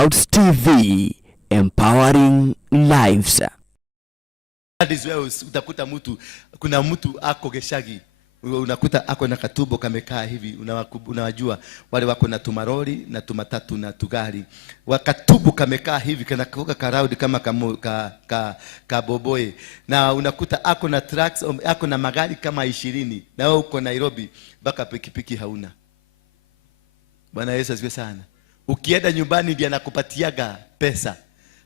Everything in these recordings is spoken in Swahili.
Clouds TV, empowering lives. That is where utakuta mtu, kuna mtu ako Geshagi, unakuta ako na katubo kamekaa hivi, unawajua wale wako na tumaroli na tumatatu na tugari, wakatubu kamekaa hivi kana kuka karaudi kama kaboboe, na unakuta ako na trucks, ako na magari kama 20, na wewe uko Nairobi baka pikipiki hauna. Bwana Yesu asifiwe sana. Ukienda nyumbani ndiye anakupatiaga pesa,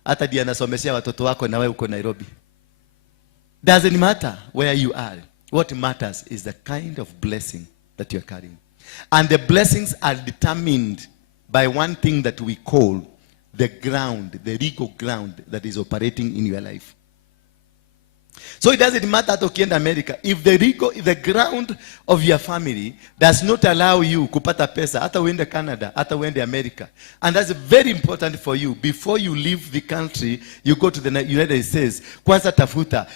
hata ndiye anasomeshia watoto wako, na wewe uko Nairobi. Doesn't matter where you are. What matters is the kind of blessing that you are carrying. And the blessings are determined by one thing that we call the ground, the legal ground that is operating in your life. So it doesn't matter to Kenyan America. If the ground of your family does not allow you kupata pesa, hata uende Canada, hata uende America. And that's very important for you. Before you leave the country, you go to the United States. Kwanza tafuta,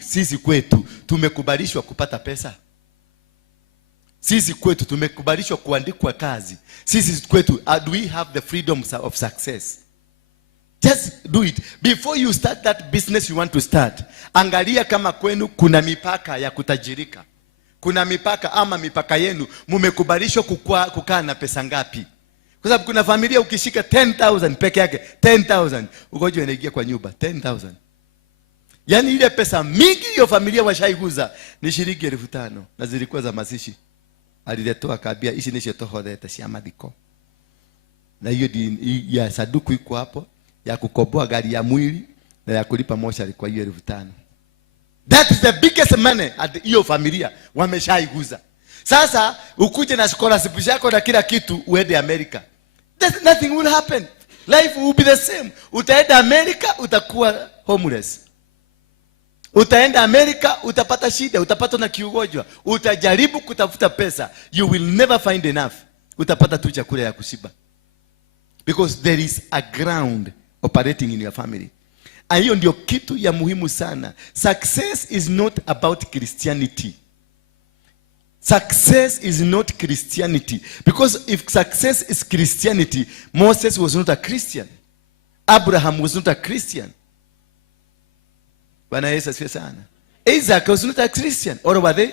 sisi kwetu tumekubalishwa kupata pesa? Sisi kwetu tumekubalishwa kuandikwa kazi? Sisi kwetu, do we have the freedom of success? Just do it. Before you start that business you want to start, angalia kama kwenu kuna mipaka ya kutajirika. Kuna mipaka, ama mipaka yenu mumekubalishwa kukaa na pesa ngapi? Kwa sababu kuna familia ukishika 10,000 peke yake, 10,000 ukoje unaingia kwa nyumba 10,000. Yaani ile pesa mingi hiyo familia washaiguza ni shilingi 5,000, na zilikuwa za mazishi. Aliletoa kabia ishi nishe tohodeta cia madiko. Na hiyo ya saduku iko hapo ya kukoboa gari ya mwili na ya kulipa moshari kwa hiyo 5,000. That is the biggest money at hiyo familia wameshaiguza. Sasa ukuje na scholarship yako na kila kitu uende America, nothing will happen. Life will be the same. Utaenda America utakuwa homeless. Utaenda America utapata shida, utapata na kiugonjwa. Utajaribu kutafuta pesa, you will never find enough. Utapata tu chakula ya kushiba. Because there is a ground operating in your family. And hiyo ndio kitu ya muhimu sana. Success is not about Christianity. Success is not Christianity. Because if success is Christianity, Moses was not a Christian. Abraham was not a Christian. Bwana Yesu asifiwe sana. Isaac was not a Christian. Or were they?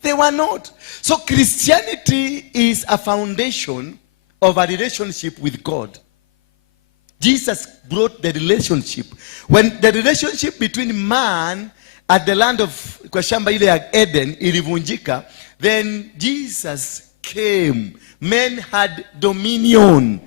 They were not. So Christianity is a foundation of a relationship with God. Jesus brought the relationship. When the relationship between man at the land of kwa shamba ile ya Eden ilivunjika, then Jesus came. Men had dominion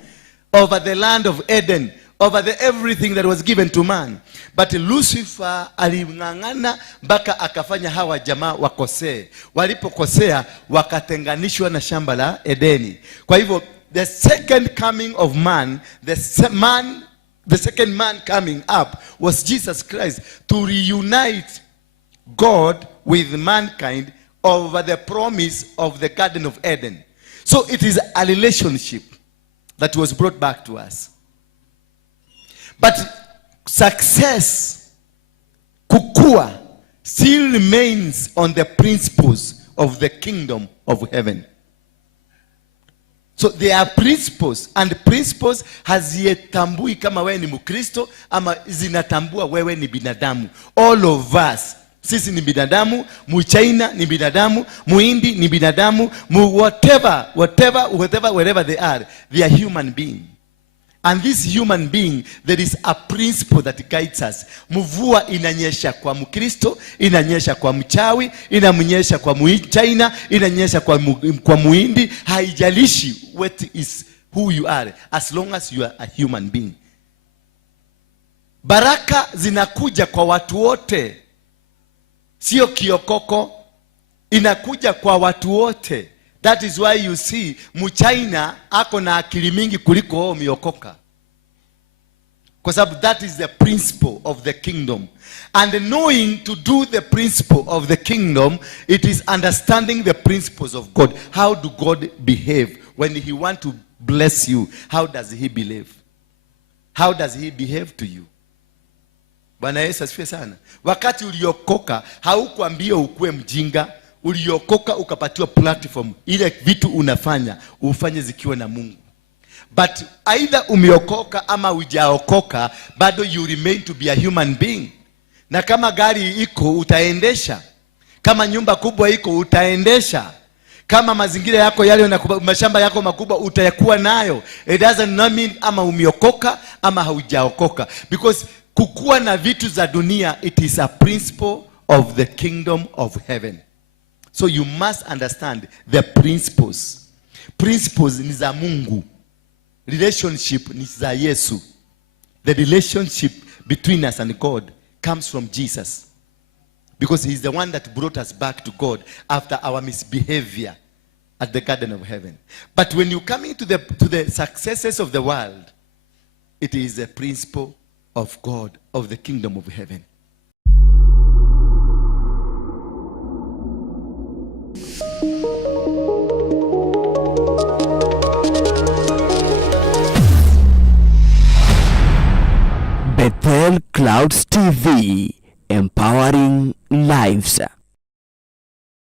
over the land of Eden, over everything that was given to man. But Lucifer aling'ang'ana mpaka akafanya hawa jamaa wakosee. Walipokosea wakatenganishwa na shamba la Edeni. Kwa hivyo the second coming of man, the second man coming up was Jesus Christ to reunite God with mankind over the promise of the Garden of Eden. So it is a relationship that was brought back to us. But success, kukua, still remains on the principles of the kingdom of heaven. So there are principles, and principles hazitambui kama wewe ni Mkristo ama zinatambua wewe ni binadamu. All of us, sisi ni binadamu, Mchina ni binadamu, Muhindi ni binadamu, wherever they are human being. And this human being, there is a principle that guides us. Mvua inanyesha kwa Mkristo, inanyesha kwa mchawi, inanyesha kwa Mchina, inanyesha kwa Muhindi. Haijalishi what is who you are, as long as you are a human being. Baraka zinakuja kwa watu wote, sio kiokoko, inakuja kwa watu wote. That is why you see Mchina ako na akili mingi kuliko wao miokoka. Kwa sababu that is the principle of the kingdom. And knowing to do the principle of the kingdom, it is understanding the principles of God. How do God behave when he want to bless you? How does he behave? How does he behave to you? Bwana Yesu asifiwe sana. Wakati uliokoka haukuambia ukue mjinga. Uliokoka ukapatiwa platform, ile vitu unafanya ufanye zikiwa na Mungu. But either umeokoka ama hujaokoka, bado you remain to be a human being. Na kama gari iko utaendesha, kama nyumba kubwa iko utaendesha, kama mazingira yako yale na mashamba yako makubwa utayakuwa nayo. It doesn't mean ama umeokoka ama haujaokoka, because kukuwa na vitu za dunia, it is a principle of the kingdom of heaven. So you must understand the principles. Principles ni za Mungu. Relationship ni za Yesu. The relationship between us and God comes from Jesus, because he is the one that brought us back to God after our misbehavior at the Garden of Heaven. But when you come into the successes of the world, it is a principle of God, of the kingdom of heaven. Bethel Clouds TV, empowering lives.